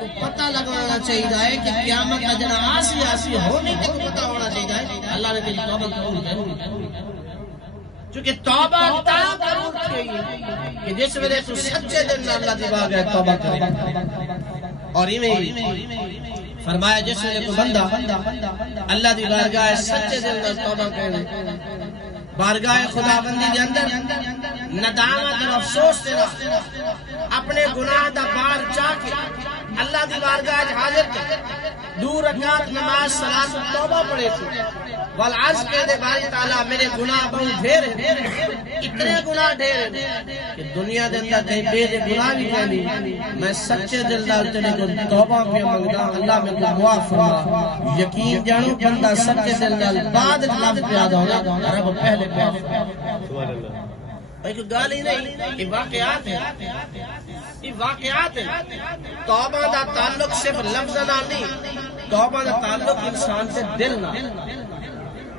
ایک پتہ لگانا چاہیے کہ قیامت اجنا آسی آسی ہونے تک پتہ ہونا چاہیے اللہ نے تیری توبہ قبول کرنی چونکہ توبہ تا قبول چاہیے کہ جس ویلے تو سچے دل نال اللہ دی بارگاہ توبہ کرے اور ایویں فرمایا جس ویلے کو بندہ اللہ دی بارگاہ سچے دل نال توبہ کرے بارگاہ خدا بندی دے اندر ندامت اور افسوس تیرا اپنے گناہ دا بار چاہ کے اللہ دی بارگاہ حاضر کر دو رکعت نماز صلاۃ توبہ پڑھے تھے والعصر کے دے باری تعالیٰ میرے گناہ بہت ڈھیر ہیں اتنے گناہ ڈھیر ہیں کہ دنیا دے اندر کہیں بے دے گناہ بھی کہنی میں سچے دل دال تیرے کو توبہ پہ منگتا اللہ میں کو دعا فرما یقین جانو بندہ سچے دل دال بعد لفظ پیدا ہونا رب پہلے ایک گال ہی نہیں یہ واقعات ہیں یہ واقعات ہیں توبہ دا تعلق صرف لفظ نہ نہیں توبہ دا تعلق انسان سے دل نہ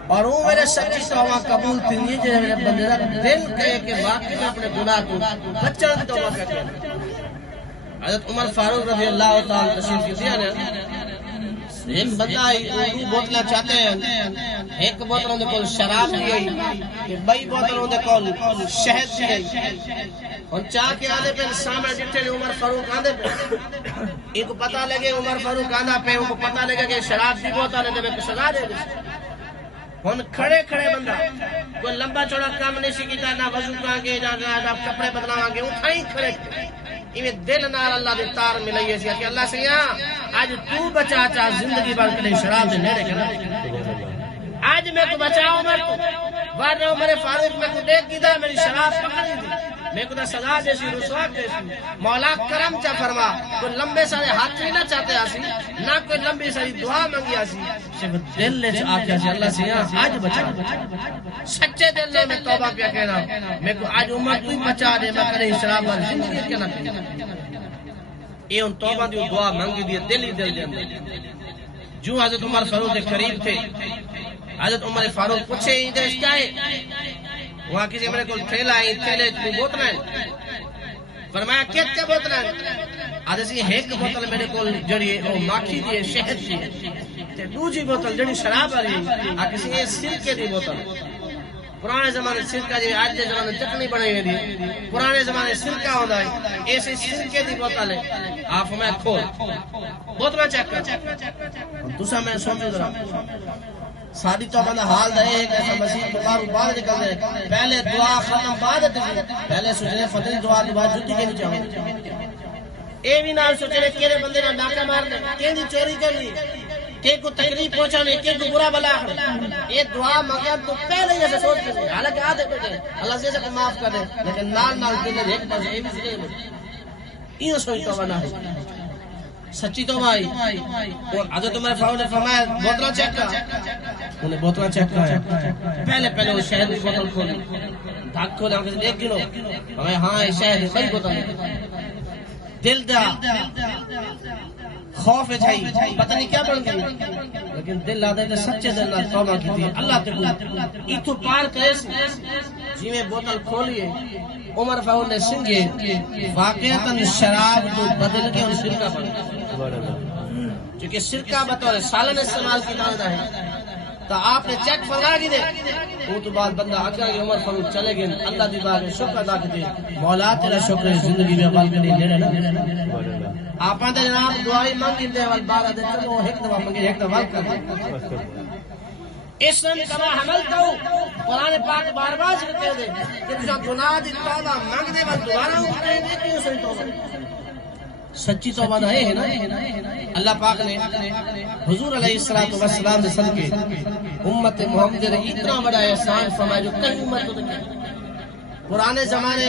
اور وہ میرے سچی توبہ قبول تھی جو میرے بندے دا دل کہے کہ واقعی میں اپنے گناہ کو بچہ کی توبہ کرتے ہیں حضرت عمر فاروق رضی اللہ تعالی تشریف کیا نے ایک بندہ دو بوتلیں چاہتے ہیں ایک بوتلوں دے کول شراب دی گئی کہ بئی بوتلوں دے کول شہد دی گئی اور چاہ کے آنے پہ سامنے ڈٹھے عمر فاروق آنے پہ ایک کو پتہ لگے عمر فاروق آنا پہ ان کو پتہ لگے کہ شراب دی بوتل ہے میں سزا دے دے ہن کھڑے کھڑے بندہ کوئی لمبا چوڑا کام نہیں سکیتا نہ وضو کانگے نہ کپڑے بدلاوانگے اٹھائیں کھڑے ایویں دل نال اللہ دی تار ملئی سی کہ اللہ سیاں اج تو بچا چا زندگی بھر کے شراب دے نیڑے کر آج میں کو بچاؤ عمر کو ورنہ عمر فاروق میں کو دیکھ کیتا میری شراب پکڑی دی میں کو سزا دے سی رسوا دے سی مولا کرم چا فرما کوئی لمبے سارے ہاتھ نہیں نہ چاہتے آسی نہ کوئی لمبی ساری دعا منگی آسی صرف دل لے آ کے اللہ سیاں آج بچا سچے دل نے میں توبہ کیا کہنا میں کو آج عمر کوئی بچا دے میں کرے شراب والی زندگی کہنا یہ ان توبہ دی دعا منگی دی دل ہی دل دے اندر جو حضرت عمر فاروق کے قریب تھے حضرت عمر فاروق پوچھے ادھر کیا ہے وہاں کسی میرے کو تھیلا ہے تھیلے تو بوتل ہے فرمایا کت کا بوتل ہے حضرت ایک بوتل میرے کو جڑی وہ ماکھی دی شہد دی تے دوسری بوتل جڑی شراب والی آ کسی سرکے دی بوتل پرانے زمانے سرکہ جی آج کے زمانے چٹنی بنائی ہوئی دی پرانے زمانے سرکہ ہوتا ہے ایسی سرکے دی بوتل ہے آپ میں کھول بوتل چیک کر دوسرا میں سوچ رہا ساری توبہ دا حال دا ہے کہ ایسا مسیح بخار بعد نکل دے پہلے دعا ختم بعد دے پہلے سوچنے فضل دعا دی بعد جتی کے نہیں چاہوں اے بھی نال سوچنے کیرے بندے نہ ڈاکہ مار دے کہیں دی چوری کر لی کہ کو تکلیف پہنچانے کہ کو برا بلا یہ دعا مانگے تو پہلے ہی ایسے سوچ کے حالانکہ آدھے بیٹے اللہ سے سب معاف کر دے لیکن نال نال دل ایک پاس یہ بھی سکے یہ سوچ توبہ نہ ہے سچی توبہ آئی اور حضرت عمر فاروق نے فرمایا بوتلیں چیک کر انہیں بوتلیں چیک کر پہلے وہ شہد کی بوتل کھولی ڈھک کھولے ہم کہتے ایک گنو ہمیں ہاں یہ شہد ہے صحیح بوتل دل دا خوف ہے جائی پتہ نہیں کیا بن گئی لیکن دل آدھے نے سچے دل نہ توبہ کی تھی اللہ تے کو ایتھو پار کرے جی میں بوتل کھولیے عمر فاروق نے سنگے واقعتاً شراب کو بدل کے ان سرکہ بن چونکہ سرکہ بطور سالن استعمال کی مانگا ہے تو آپ نے چیک فرما کی دے وہ تو بعد بندہ آگا کہ عمر فاروق چلے گئے اللہ دی بار شکر ادا کرتے مولا تیرا شکر زندگی میں عمل کرنے لے رہا آپ نے جناب دعائی مانگی دے وال بارہ دے چلو ایک دفعہ مانگی ایک دفعہ کر دے اسلام کما حمل تو قرآن پاک بار بار ذکر کر دے کہ جو گناہ دی توبہ مانگ دے وال دوبارہ اٹھنے دے کیوں سوئی توبہ سچی توبہ نہ ہے نا اللہ پاک نے حضور علیہ السلام نے صدقے امت محمد نے اتنا بڑا احسان فرمایا جو کہیں امت کو پرانے زمانے